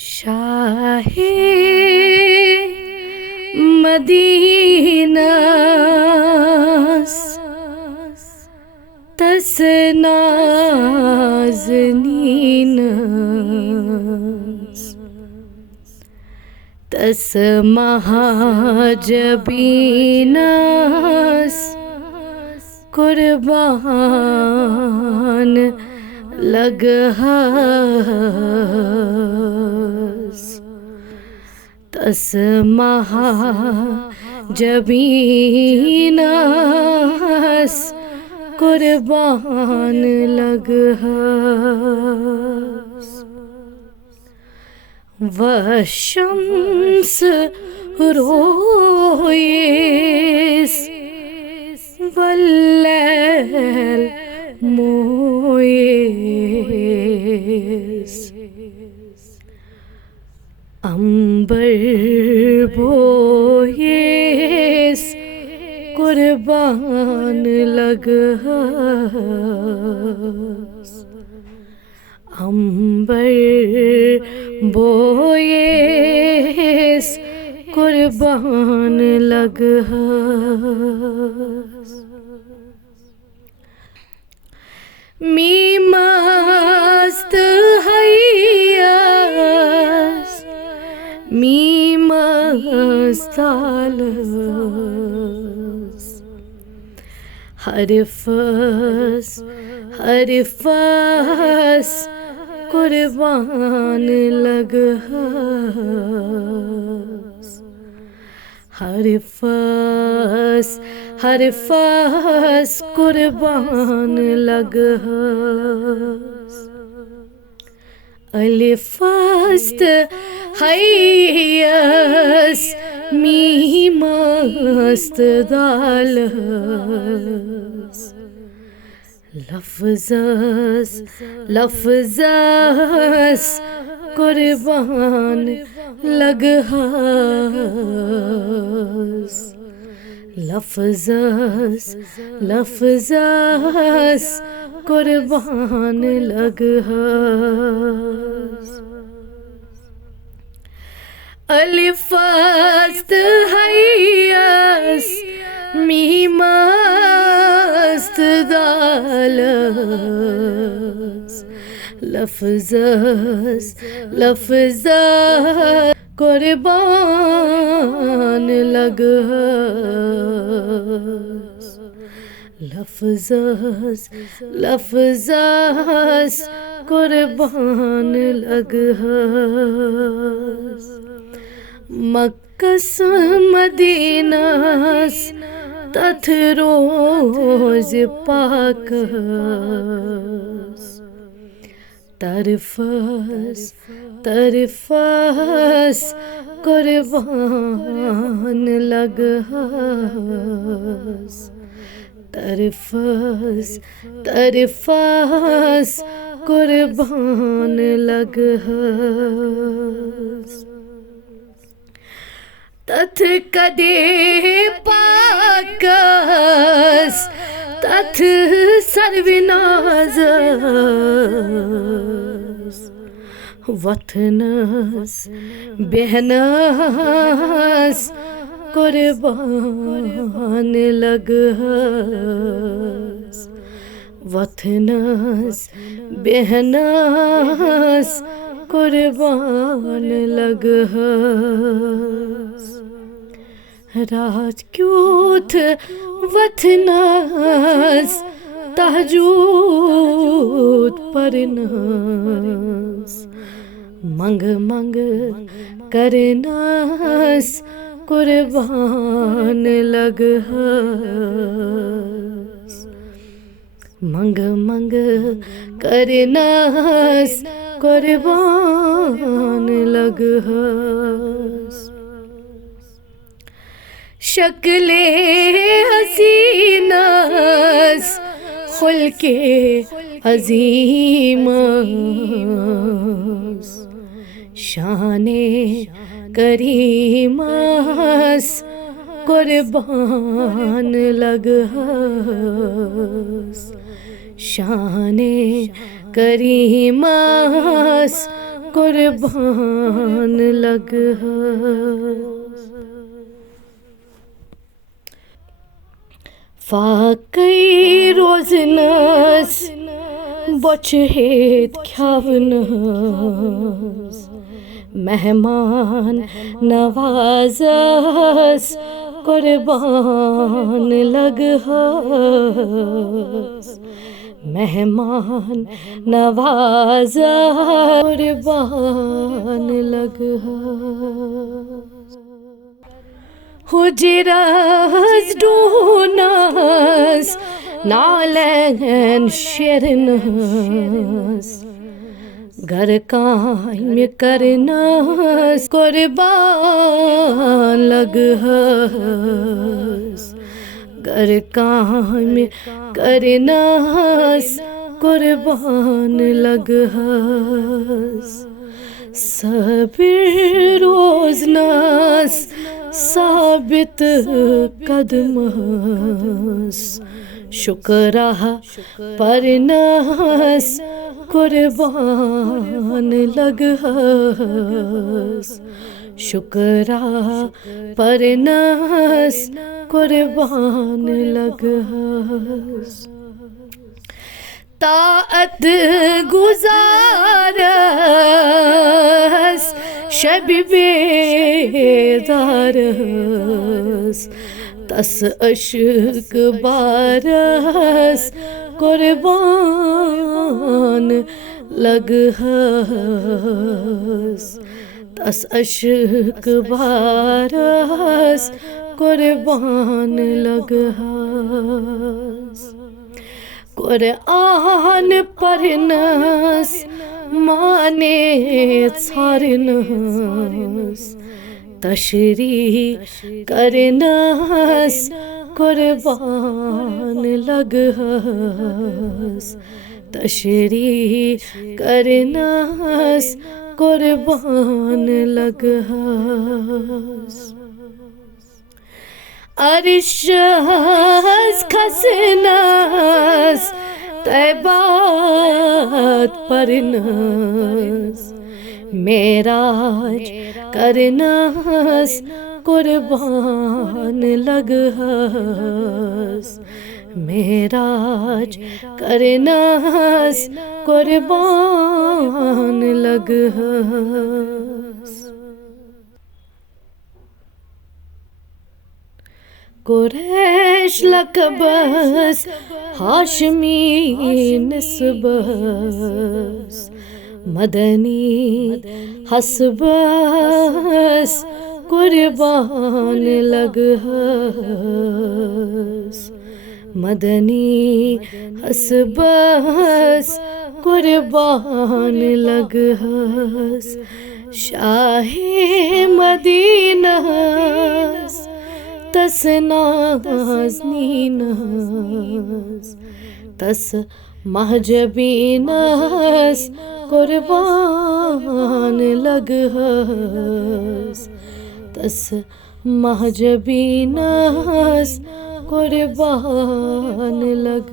شاہ مدینہ تس نازنین تس مہاجبین قربان لگہس تس مہاجبین قربان لگہس والشمس رویس واللیل مویس عنبر بویس قربان لگہس عنبر بویس قربان لگہس می مست حیاس می مستالس ہر فس قربان لگہس ہر فس قربان لگہس الف است حیس میم است دالس لفظ قربان لگہس لفظ قربان لگہس الف است حیس میم است دالس لفظ قربان لگہس لفظ قربان لگہس مکس مدینس تتھ روز پاکس طرفس قربان لگہس طرفس قربان لگہس تتھ کدے پاکس تتھ سرونازس وطنس بہنس قربان لگہس وطنس بہنس قربان لگہس راجپوت وطنس تہجود پرنس منگ کرنس قربان لگہس منگ کرنس قربان لگہس شکل حسینس خلق عظیمس شان کریمس قربان لگہس شان کریمس قربان لگ فاقی روزنس بچ ہیت کھیونس مہمان نوازس قربان لگ مہمان نواز قربان لگ حجرس ڈونس نالین شیرنس گر کام کرنس قربان لگ گر کام کرنس قربان لگ صبر روزنس ثابت قدمس شکرہ پرنس قربان لگ شکرہ پرنس قربان لگ طاعت گزارس شب بیدارس تس عشق بارس قربان لگ تس عشق بارس قربان لگ قرآن پرنس مانے ژھارنس تشریح کرنس قربان لگ تشریح کرنس قربان لگ عرش کھسنس طیبات پرنس معراج کرنس قربان لگ معراج کرنس قربان لگ قریش لقبس ہاشمی نسبس مدنی حسبس قربان لگ مدنی حسبس قربان لگ شاہ مدینہ تس نازنینس تس محجبینس قربان لگ تس محجبینس قربان لگ